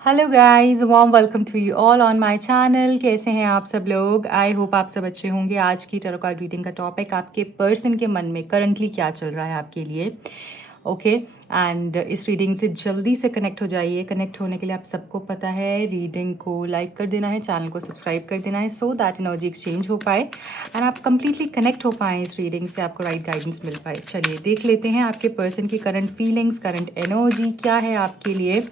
Hello guys, warm welcome to you all on my channel. कैसे हैं आप सब लोग? आई होप आप सब अच्छे होंगे। आज की टैरो कार्ड रीडिंग का टॉपिक आपके पर्सन के मन में करंटली क्या चल रहा है आपके लिए। ओके एंड इस रीडिंग से जल्दी से कनेक्ट हो जाइए। कनेक्ट होने के लिए आप सबको पता है रीडिंग को लाइक कर देना है, चैनल को सब्सक्राइब कर देना है सो दैट एनर्जी एक्सचेंज हो पाए एंड आप कंप्लीटली कनेक्ट हो पाएँ इस रीडिंग से, आपको राइट गाइडेंस मिल पाए। चलिए देख लेते हैं आपके पर्सन की करंट फीलिंग्स, करंट एनर्जी क्या है आपके लिए।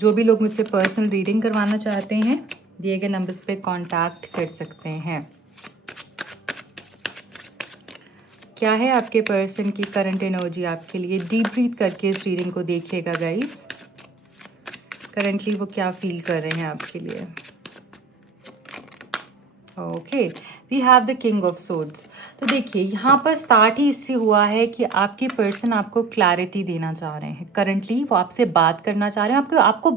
जो भी लोग मुझसे पर्सनल रीडिंग करवाना चाहते हैं दिए गए नंबर्स पे कांटेक्ट कर सकते हैं। क्या है आपके पर्सन की करंट एनर्जी आपके लिए? डीप ब्रीथ करके इस रीडिंग को देखिएगा गाइस। करंटली वो क्या फील कर रहे हैं आपके लिए। Okay, we have the king of swords. तो देखिए यहाँ पर स्टार्ट ही इससे हुआ है कि आपके पर्सन आपको क्लैरिटी देना चाह रहे हैं। करंटली वो आपसे बात करना चाह रहे हैं,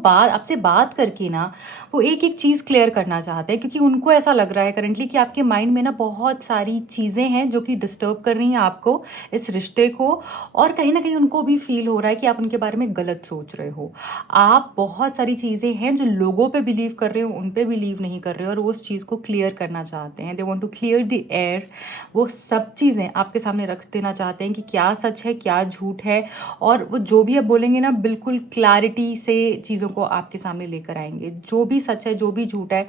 आपसे बात करके ना वो एक एक चीज़ क्लियर करना चाहते हैं, क्योंकि उनको ऐसा लग रहा है करंटली कि आपके माइंड में ना बहुत सारी चीज़ें हैं जो कि डिस्टर्ब कर रही हैं आपको, इस रिश्ते को। और कहीं ना कहीं उनको भी फील हो रहा है कि आप उनके बारे में गलत सोच रहे हो। आप बहुत सारी चीज़ें हैं जो लोगों पे बिलीव कर रहे हो, उन पे बिलीव नहीं कर रहे हो और वो उस चीज़ को क्लियर करना चाहते हैं। They want to clear the air. वो सब चीज़ें आपके सामने रख देना चाहते हैं कि क्या सच है, क्या झूठ है। और वो जो भी आप बोलेंगे ना, बिल्कुल क्लैरिटी से चीज़ों को आपके सामने लेकर आएंगे। जो भी सच है, जो भी झूठ है,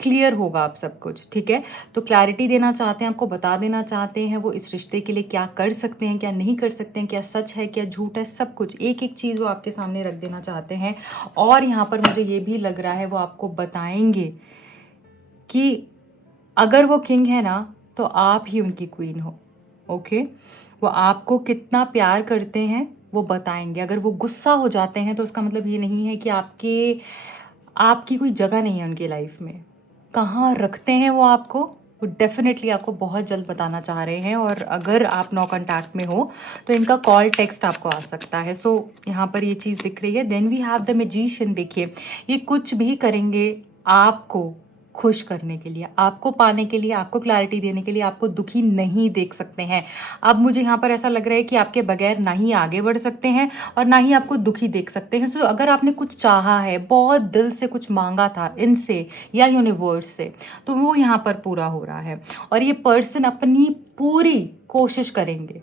क्लियर होगा आप सब कुछ। ठीक है, तो क्लैरिटी देना चाहते हैं, आपको बता देना चाहते हैं वो इस रिश्ते के लिए क्या कर सकते हैं, क्या नहीं कर सकते हैं, क्या सच है, क्या झूठ है, सब कुछ एक एक चीज़ वो आपके सामने रख देना चाहते हैं। और यहाँ पर मुझे ये भी लग रहा है वो आपको बताएंगे कि अगर वो किंग है ना तो आप ही उनकी क्वीन हो। ओके, वो आपको कितना प्यार करते हैं वो बताएंगे। अगर वो गुस्सा हो जाते हैं तो उसका मतलब ये नहीं है कि आपकी कोई जगह नहीं है उनकी लाइफ में। कहाँ रखते हैं वो आपको, वो डेफिनेटली आपको बहुत जल्द बताना चाह रहे हैं। और अगर आप नो कॉन्टैक्ट में हो तो इनका कॉल टेक्स्ट आपको आ सकता है। सो यहाँ पर ये चीज़ दिख रही है। Then we have the magician. देखिए ये कुछ भी करेंगे आपको खुश करने के लिए, आपको पाने के लिए, आपको क्लैरिटी देने के लिए। आपको दुखी नहीं देख सकते हैं। अब मुझे यहाँ पर ऐसा लग रहा है कि आपके बगैर ना ही आगे बढ़ सकते हैं और ना ही आपको दुखी देख सकते हैं। सो अगर आपने कुछ चाहा है, बहुत दिल से कुछ मांगा था इनसे या यूनिवर्स से, तो वो यहाँ पर पूरा हो रहा है। और ये पर्सन अपनी पूरी कोशिश करेंगे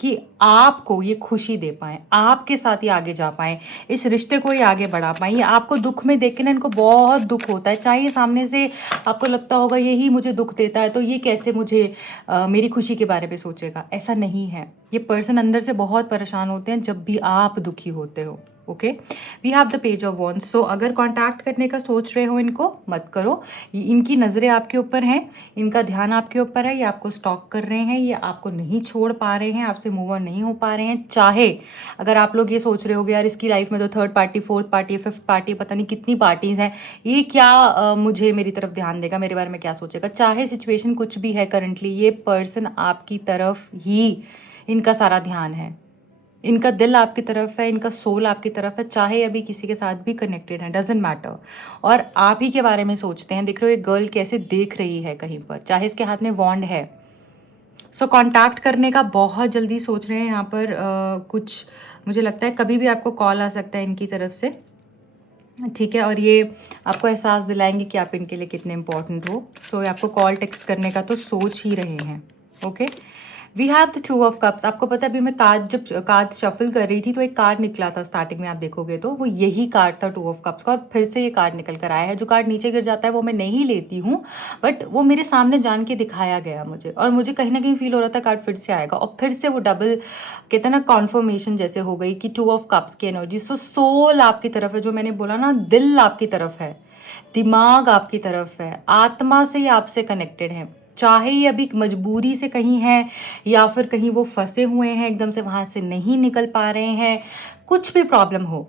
कि आपको ये खुशी दे पाएँ, आपके साथ ही आगे जा पाएँ, इस रिश्ते को ही आगे बढ़ा पाएँ। ये आपको दुख में देख के ना इनको बहुत दुख होता है। चाहे ये सामने से आपको लगता होगा यही मुझे दुख देता है तो ये कैसे मुझे मेरी खुशी के बारे में सोचेगा, ऐसा नहीं है। ये पर्सन अंदर से बहुत परेशान होते हैं जब भी आप दुखी होते हो। Okay, we have the page of wands. So अगर कांटेक्ट करने का सोच रहे हो इनको मत करो। इनकी नज़रें आपके ऊपर हैं, इनका ध्यान आपके ऊपर है। ये आपको स्टॉक कर रहे हैं, ये आपको नहीं छोड़ पा रहे हैं, आपसे मूव ऑन नहीं हो पा रहे हैं। चाहे अगर आप लोग ये सोच रहे होगे यार इसकी लाइफ में तो third party, fourth party, fifth party, पता नहीं कितनी पार्टीज हैं, ये क्या मुझे मेरी तरफ ध्यान देगा, मेरे बारे में क्या सोचेगा। चाहे सिचुएशन कुछ भी है करंटली, ये पर्सन आपकी तरफ ही इनका सारा ध्यान है। इनका दिल आपकी तरफ है, इनका सोल आपकी तरफ है। चाहे अभी किसी के साथ भी कनेक्टेड है, डजेंट मैटर। और आप ही के बारे में सोचते हैं। देख रहे हो एक गर्ल कैसे देख रही है कहीं पर, चाहे इसके हाथ में वॉन्ड है। सो कांटेक्ट करने का बहुत जल्दी सोच रहे हैं यहाँ पर। कुछ मुझे लगता है कभी भी आपको कॉल आ सकता है इनकी तरफ से। ठीक है, और ये आपको एहसास दिलाएंगे कि आप इनके लिए कितने इंपॉर्टेंट हो। सो आपको कॉल टेक्स्ट करने का तो सोच ही रहे हैं। Okay, we have the two of cups. आपको पता है अभी मैं जब कार्ड शफल कर रही थी तो एक कार्ड निकला था स्टार्टिंग में, आप देखोगे तो वो यही कार्ड था टू ऑफ कप्स का। और फिर से ये कार्ड निकल कर आया है। जो कार्ड नीचे गिर जाता है वो मैं नहीं लेती हूँ, बट वो मेरे सामने जान के दिखाया गया मुझे, और मुझे कहीं ना कहीं फील हो रहा था कार्ड फिर से आएगा। और फिर से वो डबल कहते हैं ना कॉन्फर्मेशन जैसे हो गई कि टू ऑफ कप्स की एनर्जी। सो सोल आपकी तरफ है, जो मैंने बोला ना, दिल आपकी तरफ है, दिमाग आपकी तरफ है, आत्मा से ही आपसे कनेक्टेड है। चाहे ये अभी मजबूरी से कहीं है या फिर कहीं वो फंसे हुए हैं, एकदम से वहां से नहीं निकल पा रहे हैं, कुछ भी प्रॉब्लम हो,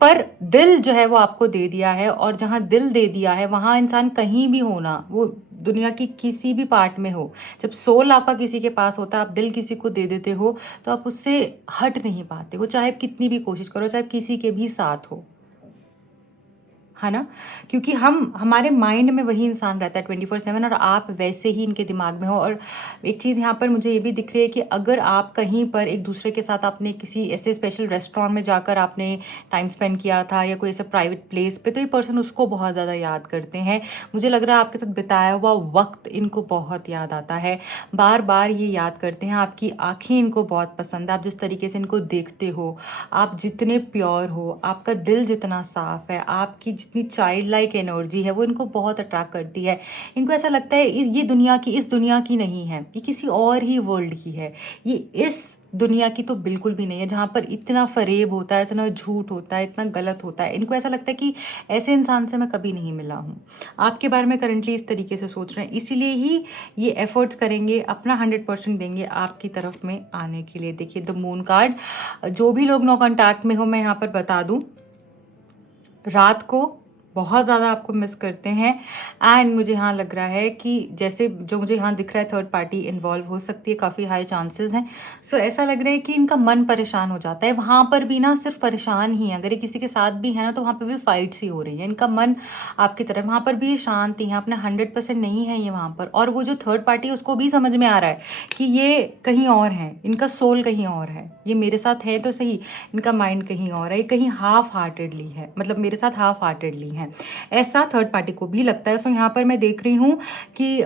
पर दिल जो है वो आपको दे दिया है। और जहां दिल दे दिया है वहां इंसान कहीं भी हो ना, वो दुनिया की किसी भी पार्ट में हो, जब सोल आपका किसी के पास होता है, आप दिल किसी को दे देते हो तो आप उससे हट नहीं पाते हो, चाहे आप कितनी भी कोशिश करो, चाहे आप किसी के भी साथ हो। है ना, क्योंकि हमारे माइंड में वही इंसान रहता है 24/7 और आप वैसे ही इनके दिमाग में हो। और एक चीज़ यहाँ पर मुझे ये भी दिख रही है कि अगर आप कहीं पर एक दूसरे के साथ आपने किसी ऐसे स्पेशल रेस्टोरेंट में जाकर आपने टाइम स्पेंड किया था या कोई ऐसा प्राइवेट प्लेस पे, तो ये पर्सन उसको बहुत ज़्यादा याद करते हैं। मुझे लग रहा है आपके साथ बिताया हुआ वक्त इनको बहुत याद आता है, बार बार ये याद करते हैं। आपकी आंखें इनको बहुत पसंद है, आप जिस तरीके से इनको देखते हो, आप जितने प्योर हो, आपका दिल जितना साफ है, आपकी जितनी चाइल्ड लाइक एनर्जी है, वो इनको बहुत अट्रैक्ट करती है। इनको ऐसा लगता है ये दुनिया की, इस दुनिया की नहीं है, ये किसी और ही वर्ल्ड की है, ये इस दुनिया की तो बिल्कुल भी नहीं है जहाँ पर इतना फरेब होता है, इतना झूठ होता है, इतना गलत होता है। इनको ऐसा लगता है कि ऐसे इंसान से मैं कभी नहीं मिला हूँ। आपके बारे में करंटली इस तरीके से सोच रहे हैं, इसीलिए ही ये एफर्ट्स करेंगे, अपना 100% देंगे आपकी तरफ में आने के लिए। देखिए द मून कार्ड, जो भी लोग नो कॉन्टैक्ट में हो, मैं यहाँ पर बता दूँ, रात को बहुत ज़्यादा आपको मिस करते हैं। एंड मुझे यहाँ लग रहा है कि जैसे जो मुझे यहाँ दिख रहा है, थर्ड पार्टी इन्वॉल्व हो सकती है, काफ़ी हाई चांसेस हैं। सो ऐसा लग रहा है कि इनका मन परेशान हो जाता है। वहाँ पर भी ना सिर्फ परेशान ही है, अगर ये किसी के साथ भी है ना तो वहाँ पर भी फाइट्स ही हो रही है। इनका मन आपकी तरफ, वहाँ पर भी ये शांति है, अपना 100% नहीं है ये वहाँ पर। और वो जो थर्ड पार्टी है उसको भी समझ में आ रहा है कि ये कहीं और है, इनका सोल कहीं और है, ये मेरे साथ है तो सही, इनका माइंड कहीं और है, ये कहीं हाफ हार्टेडली है, मतलब मेरे साथ हाफ हार्टेडली है, ऐसा थर्ड पार्टी को भी लगता है। सो यहाँ पर मैं देख रही हूँ कि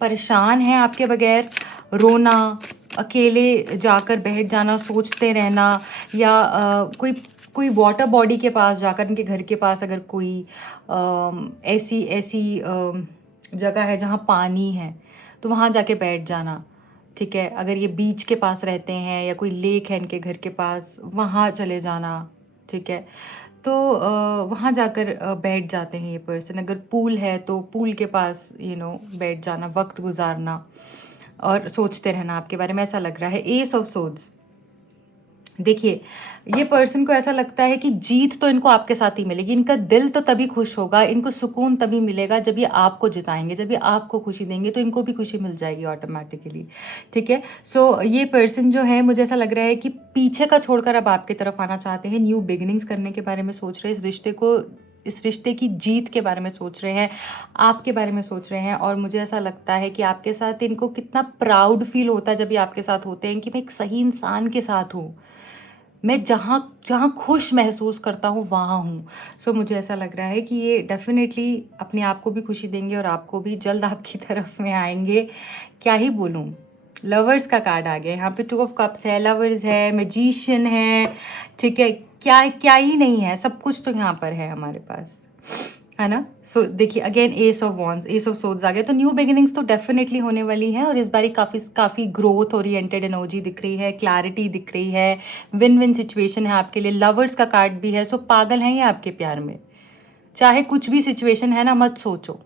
परेशान है आपके बगैर, रोना, अकेले जाकर बैठ जाना, सोचते रहना, या कोई वाटर बॉडी के पास जाकर, उनके घर के पास अगर कोई ऐसी जगह है जहाँ पानी है तो वहाँ जाके बैठ जाना, ठीक है। अगर ये बीच के पास रहते हैं या कोई लेक है इनके घर के पास, वहाँ चले जाना, ठीक है। तो वहाँ जाकर बैठ जाते हैं ये पर्सन। अगर पूल है तो पूल के पास बैठ जाना, वक्त गुजारना और सोचते रहना आपके बारे में, ऐसा लग रहा है। एस ऑफ सोर्ड्स, देखिए ये पर्सन को ऐसा लगता है कि जीत तो इनको आपके साथ ही मिलेगी, इनका दिल तो तभी खुश होगा, इनको सुकून तभी मिलेगा जब ये आपको जिताएंगे, जब ये आपको खुशी देंगे तो इनको भी खुशी मिल जाएगी ऑटोमेटिकली, ठीक है। सो ये पर्सन जो है, मुझे ऐसा लग रहा है कि पीछे का छोड़कर अब आपकी तरफ आना चाहते हैं, न्यू बिगिनिंग्स करने के बारे में सोच रहे हैं, इस रिश्ते की जीत के बारे में सोच रहे हैं, आपके बारे में सोच रहे हैं। और मुझे ऐसा लगता है कि आपके साथ इनको कितना प्राउड फील होता है जब ये आपके साथ होते हैं कि मैं एक सही इंसान के साथ हूँ, मैं जहाँ जहाँ खुश महसूस करता हूँ वहाँ हूँ। सो मुझे ऐसा लग रहा है कि ये डेफिनेटली अपने आप को भी खुशी देंगे और आपको भी जल्द आपकी तरफ में आएंगे। क्या ही बोलूँ, लवर्स का कार्ड आ गया यहाँ पे, 2 ऑफ कप्स है, लवर्स है, मैजिशियन है, ठीक है। क्या क्या ही नहीं है, सब कुछ तो यहाँ पर है हमारे पास, है ना। सो देखिए again ace of wands, ace of swords आ गया। तो न्यू बिगिनिंग्स तो डेफिनेटली होने वाली हैं और इस बारी काफ़ी ग्रोथ ओरिएंटेड एनर्जी दिख रही है, क्लैरिटी दिख रही है, विन विन सिचुएशन है आपके लिए। लवर्स का कार्ड भी है। सो पागल हैं ये आपके प्यार में, चाहे कुछ भी सिचुएशन है ना, मत सोचो,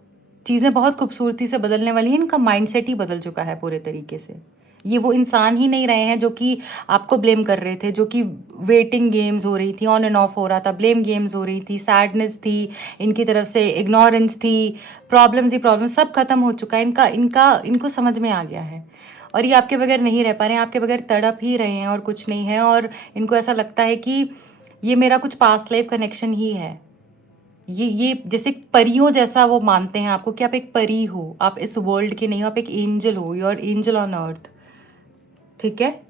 चीज़ें बहुत खूबसूरती से बदलने वाली हैं। इनका माइंडसेट ही बदल चुका है पूरे तरीके से, ये वो इंसान ही नहीं रहे हैं जो कि आपको ब्लेम कर रहे थे, जो कि वेटिंग गेम्स हो रही थी, ऑन एंड ऑफ हो रहा था, ब्लेम गेम्स हो रही थी, सैडनेस थी इनकी तरफ से, इग्नोरेंस थी, प्रॉब्लम्स ही प्रॉब्लम, सब खत्म हो चुका है। इनको समझ में आ गया है और ये आपके बगैर नहीं रह पा रहे हैं, आपके बगैर तड़प ही रहे हैं और कुछ नहीं है। और इनको ऐसा लगता है कि ये मेरा कुछ पास्ट लाइफ कनेक्शन ही है, ये जैसे परियों जैसा वो मानते हैं आपको कि आप एक परी हो, आप इस वर्ल्ड के नहीं हो, आप एक एंजल हो, you are angel on earth, ठीक है।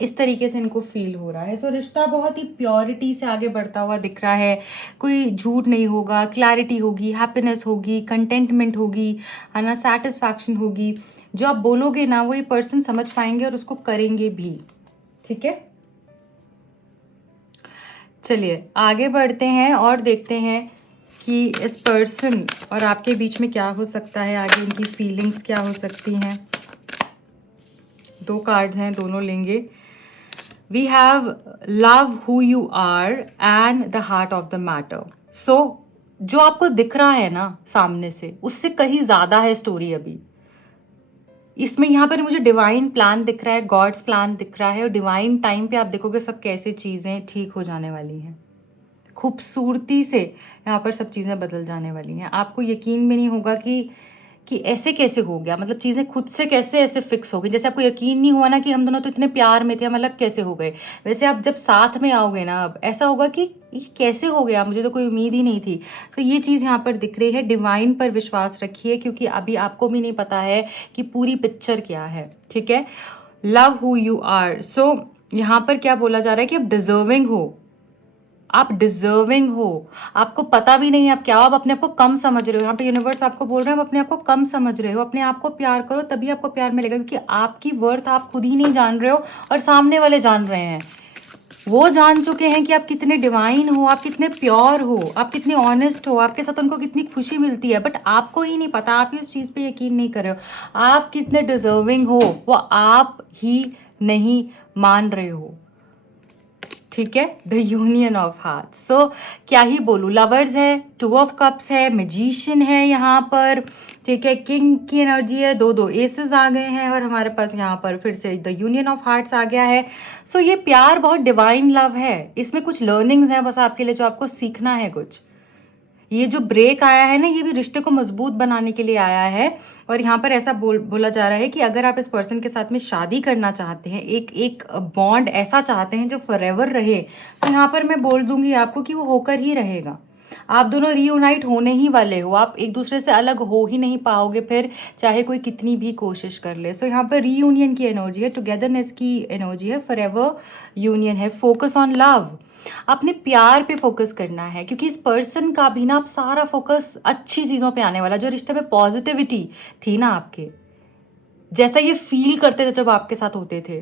इस तरीके से इनको फील हो रहा है। सो रिश्ता बहुत ही प्योरिटी से आगे बढ़ता हुआ दिख रहा है, कोई झूठ नहीं होगा, क्लैरिटी होगी, हैप्पीनेस होगी, कंटेंटमेंट होगी, है ना, सेटिस्फैक्शन होगी। जो आप बोलोगे ना वो ये पर्सन समझ पाएंगे और उसको करेंगे भी, ठीक है। चलिए आगे बढ़ते हैं और देखते हैं कि इस पर्सन और आपके बीच में क्या हो सकता है, आगे इनकी फीलिंग्स क्या हो सकती हैं। 2 कार्ड्स हैं, दोनों लेंगे। We have love who you are and the heart of the matter. So जो आपको दिख रहा है ना सामने से, उससे कहीं ज्यादा है स्टोरी अभी इसमें। यहाँ पर मुझे डिवाइन प्लान दिख रहा है, गॉड्स प्लान दिख रहा है, और डिवाइन टाइम पे आप देखोगे सब कैसे चीजें ठीक हो जाने वाली हैं, खूबसूरती से यहाँ पर सब चीजें बदल जाने वाली हैं। आपको यकीन भी नहीं होगा कि ऐसे कैसे हो गया, मतलब चीज़ें खुद से कैसे ऐसे फिक्स हो गई। जैसे आपको यकीन नहीं हुआ ना कि हम दोनों तो इतने प्यार में थे, हम अलग कैसे हो गए, वैसे आप जब साथ में आओगे ना अब ऐसा होगा कि ये कैसे हो गया, मुझे तो कोई उम्मीद ही नहीं थी। तो ये चीज़ यहाँ पर दिख रही है। डिवाइन पर विश्वास रखिए, क्योंकि अभी आपको भी नहीं पता है कि पूरी पिक्चर क्या है, ठीक है। Love who you are. So यहाँ पर क्या बोला जा रहा है कि आप डिजर्विंग हो, आप डिजर्विंग हो। आपको पता भी नहीं है आप क्या हो, आप अपने आप को कम समझ रहे हो। यहाँ पे यूनिवर्स आपको बोल रहे हैं आप अपने आप को कम समझ रहे हो। अपने आप को प्यार करो, तभी आपको प्यार मिलेगा, क्योंकि आपकी वर्थ आप खुद ही नहीं जान रहे हो और सामने वाले जान रहे हैं। वो जान चुके हैं कि आप कितने डिवाइन हो, आप कितने प्योर हो, आप कितने ऑनेस्ट हो, आपके साथ उनको कितनी खुशी मिलती है, बट आपको ही नहीं पता, आप ही उस चीज़ पे यकीन नहीं कर रहे हो। आप कितने डिजर्विंग हो वो आप ही नहीं मान रहे हो, ठीक है। The union of heart. So क्या ही बोलूँ, लवर्स है, टू ऑफ कप्स है, मैजिशियन है यहाँ पर, ठीक है। किंग की एनर्जी है, दो एसेस आ गए हैं और हमारे पास यहाँ पर फिर से द यूनियन ऑफ हार्ट्स आ गया है। सो ये प्यार बहुत डिवाइन लव है, इसमें कुछ लर्निंग्स हैं बस आपके लिए, जो आपको सीखना है कुछ। ये जो ब्रेक आया है ना, ये भी रिश्ते को मजबूत बनाने के लिए आया है। और यहाँ पर ऐसा बोला जा रहा है कि अगर आप इस पर्सन के साथ में शादी करना चाहते हैं, एक बॉन्ड ऐसा चाहते हैं जो फॉरएवर रहे, तो यहाँ पर मैं बोल दूंगी आपको कि वो होकर ही रहेगा। आप दोनों रीयूनाइट होने ही वाले हो, आप एक दूसरे से अलग हो ही नहीं पाओगे फिर, चाहे कोई कितनी भी कोशिश कर ले। सो यहाँ पर रीयूनियन की एनर्जी है, टुगेदरनेस की एनर्जी है, फॉरएवर यूनियन है। फोकस ऑन लव, अपने प्यार पे फोकस करना है, क्योंकि इस पर्सन का भी ना आप सारा फोकस अच्छी चीजों पे आने वाला। जो रिश्ते में पॉजिटिविटी थी ना आपके, जैसा ये फील करते थे जब आपके साथ होते थे,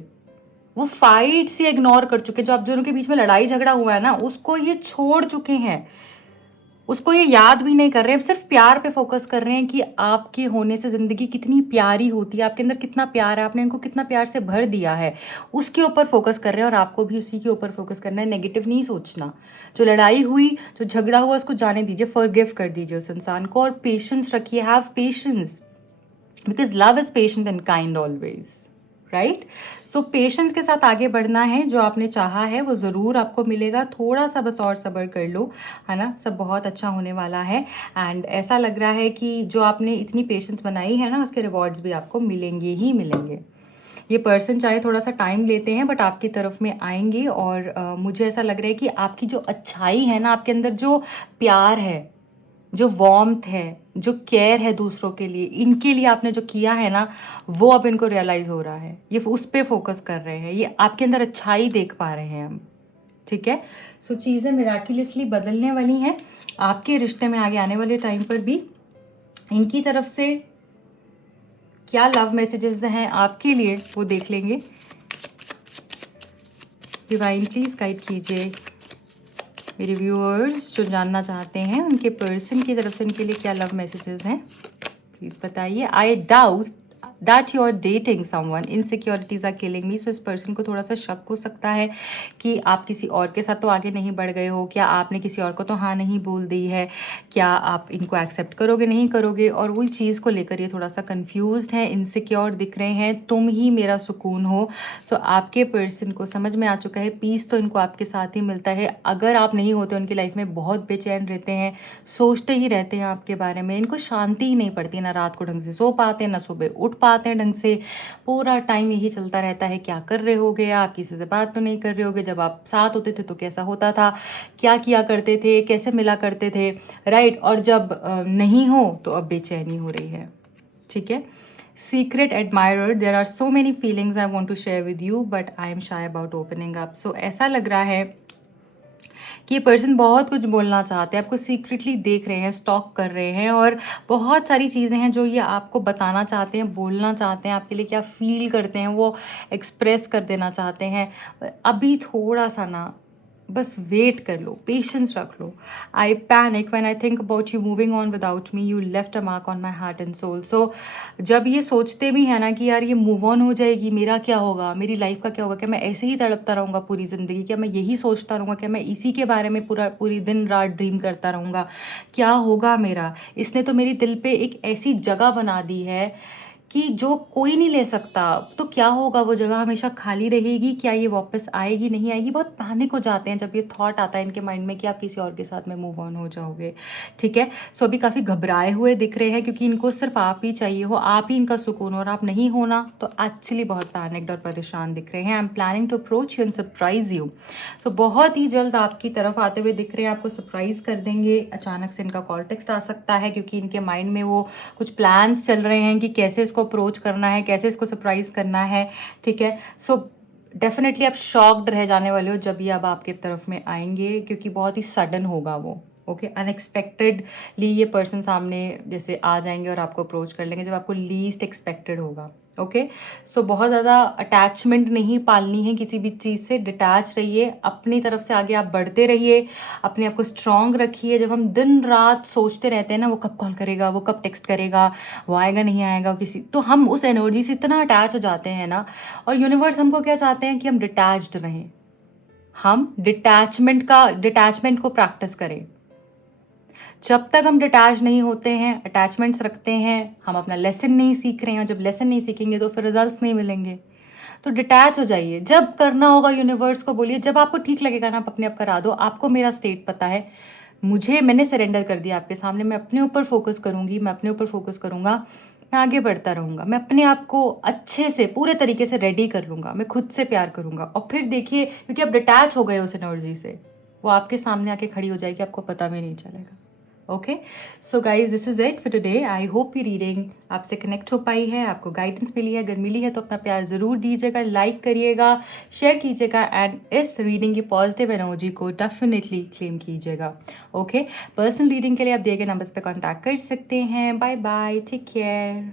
वो फाइट से इग्नोर कर चुके। जो आप दोनों के बीच में लड़ाई झगड़ा हुआ है ना, उसको ये छोड़ चुके हैं, उसको ये याद भी नहीं कर रहे हैं। सिर्फ प्यार पे फोकस कर रहे हैं कि आपके होने से जिंदगी कितनी प्यारी होती है, आपके अंदर कितना प्यार है, आपने इनको कितना प्यार से भर दिया है, उसके ऊपर फोकस कर रहे हैं। और आपको भी उसी के ऊपर फोकस करना है, नेगेटिव नहीं सोचना। जो लड़ाई हुई, जो झगड़ा हुआ, उसको जाने दीजिए, फॉरगिव कर दीजिए उस इंसान को, और पेशेंस रखिए। Have patience, because love is patient and kind always, right. So patience के साथ आगे बढ़ना है, जो आपने चाहा है वो ज़रूर आपको मिलेगा। थोड़ा सा बस और सब्र कर लो, है ना, सब बहुत अच्छा होने वाला है। एंड ऐसा लग रहा है कि जो आपने इतनी पेशेंस बनाई है ना, उसके रिवॉर्ड्स भी आपको मिलेंगे ही मिलेंगे। ये पर्सन चाहे थोड़ा सा टाइम लेते हैं, बट आपकी तरफ में आएंगे। और मुझे ऐसा लग रहा है कि आपकी जो अच्छाई है ना, आपके अंदर जो प्यार है, जो वार्मथ है, जो केयर है दूसरों के लिए, इनके लिए आपने जो किया है ना, वो अब इनको रियलाइज हो रहा है। ये उस पर फोकस कर रहे हैं, ये आपके अंदर अच्छाई देख पा रहे हैं हम, ठीक है। सो चीज़ें मिराकुलसली बदलने वाली हैं आपके रिश्ते में। आगे आने वाले टाइम पर भी इनकी तरफ से क्या लव मैसेजेस हैं आपके लिए, वो देख लेंगे। डिवाइन प्लीज गाइड कीजिए मेरे व्यूअर्स, जो जानना चाहते हैं उनके पर्सन की तरफ से उनके लिए क्या लव मैसेजेस हैं, प्लीज़ बताइए। I doubt that you are dating someone, insecurities are killing me. So इस पर्सन को थोड़ा सा शक हो सकता है कि आप किसी और के साथ तो आगे नहीं बढ़ गए हो, क्या आपने किसी और को तो हाँ नहीं बोल दी है, क्या आप इनको एक्सेप्ट करोगे नहीं करोगे, और वही चीज़ को लेकर ये थोड़ा सा कंफ्यूज्ड है, इनसिक्योर दिख रहे हैं। तुम ही मेरा सुकून हो। सो आपके पर्सन को समझ में आ चुका है, पीस तो इनको आपके साथ ही मिलता है। अगर आप नहीं होते उनकी लाइफ में बहुत बेचैन रहते हैं, सोचते ही रहते हैं आपके बारे में, इनको शांति ही नहीं पड़ती, ना रात को ढंग से सो पाते हैं, ना सुबह उठ पाते हैं ढंग से। पूरा टाइम यही चलता रहता है, क्या कर रहे होगे आप, किसी से बात तो नहीं कर रहे होगे, जब आप साथ होते थे तो कैसा होता था, क्या किया करते थे, कैसे मिला करते थे, राइट। और जब नहीं हो तो अब बेचैनी हो रही है, ठीक है। Secret admirer, there are so many feelings I want to share with you but I am shy about opening up. So ऐसा लग रहा है कि ये पर्सन बहुत कुछ बोलना चाहते हैं, आपको सीक्रेटली देख रहे हैं, स्टॉक कर रहे हैं, और बहुत सारी चीज़ें हैं जो ये आपको बताना चाहते हैं, बोलना चाहते हैं, आपके लिए क्या फील करते हैं वो एक्सप्रेस कर देना चाहते हैं। अभी थोड़ा सा ना बस वेट कर लो, पेशेंस रख लो। I panic when I think about you moving on without me, you left a mark on my heart and soul. So जब ये सोचते भी है ना कि यार ये मूव ऑन हो जाएगी, मेरा क्या होगा, मेरी लाइफ का क्या होगा, क्या मैं ऐसे ही तड़पता रहूँगा पूरी ज़िंदगी, क्या मैं यही सोचता रहूँगा, क्या मैं इसी के बारे में पूरी दिन रात ड्रीम करता रहूँगा, क्या होगा मेरा। इसने तो मेरी दिल पे एक ऐसी जगह बना दी है कि जो कोई नहीं ले सकता, तो क्या होगा, वो जगह हमेशा खाली रहेगी, क्या ये वापस आएगी नहीं आएगी। बहुत पैनिक हो जाते हैं जब ये थॉट आता है इनके माइंड में कि आप किसी और के साथ में मूव ऑन हो जाओगे, ठीक है। सो अभी काफ़ी घबराए हुए दिख रहे हैं क्योंकि इनको सिर्फ आप ही चाहिए हो, आप ही इनका सुकून हो, और आप नहीं होना तो एक्चुअली बहुत पैनिक्ड और परेशान दिख रहे हैं। I am planning to approach you and surprise you. So बहुत ही जल्द आपकी तरफ आते हुए दिख रहे हैं, आपको सरप्राइज कर देंगे। अचानक से इनका कॉल टेक्स्ट आ सकता है क्योंकि इनके माइंड में वो कुछ प्लान्स चल रहे हैं कि कैसे इसको अप्रोच करना है, कैसे इसको सरप्राइज करना है, ठीक है। सो डेफिनेटली आप शॉक्ड रह जाने वाले हो जब ये अब आपके तरफ में आएंगे, क्योंकि बहुत ही सडन होगा वो, ओके। अनएक्सपेक्टेडली ये पर्सन सामने जैसे आ जाएंगे और आपको अप्रोच कर लेंगे जब आपको लीस्ट एक्सपेक्टेड होगा, ओके। सो बहुत ज़्यादा अटैचमेंट नहीं पालनी है किसी भी चीज़ से, डिटैच रहिए, अपनी तरफ से आगे आप बढ़ते रहिए, अपने आप को स्ट्रांग रखिए। जब हम दिन रात सोचते रहते हैं ना वो कब कॉल करेगा, वो कब टेक्स्ट करेगा, वो आएगा नहीं आएगा किसी, तो हम उस एनर्जी से इतना अटैच हो जाते हैं ना। और यूनिवर्स हमको क्या चाहते हैं कि हम डिटैच्ड रहें, हम डिटैचमेंट को प्रैक्टिस करें। जब तक हम डिटैच नहीं होते हैं, अटैचमेंट्स रखते हैं, हम अपना लेसन नहीं सीख रहे हैं, और जब लेसन नहीं सीखेंगे तो फिर रिजल्ट्स नहीं मिलेंगे। तो डिटैच हो जाइए, जब करना होगा यूनिवर्स को बोलिए, जब आपको ठीक लगेगा ना आप अपने आप करा दो। आपको मेरा स्टेट पता है, मैंने सरेंडर कर दिया आपके सामने, मैं अपने ऊपर फोकस करूंगी, मैं अपने ऊपर फोकस करूंगा, मैं आगे बढ़ता रहूंगा, मैं अपने आप को अच्छे से पूरे तरीके से रेडी कर लूंगा, मैं खुद से प्यार करूंगा। और फिर देखिए, क्योंकि आप डिटैच हो गए उस एनर्जी से, वो आपके सामने आके खड़ी हो जाएगी, आपको पता भी नहीं चलेगा। Okay, so guys this is it for today. I hope ये रीडिंग आपसे कनेक्ट हो पाई है, आपको गाइडेंस मिली है। अगर मिली है तो अपना प्यार ज़रूर दीजिएगा, लाइक करिएगा, शेयर कीजिएगा, एंड इस रीडिंग की पॉजिटिव एनर्जी को डेफिनेटली क्लेम कीजिएगा। ओके, पर्सनल रीडिंग के लिए आप दिए गए नंबर्स पे कांटेक्ट कर सकते हैं। Bye bye, take care.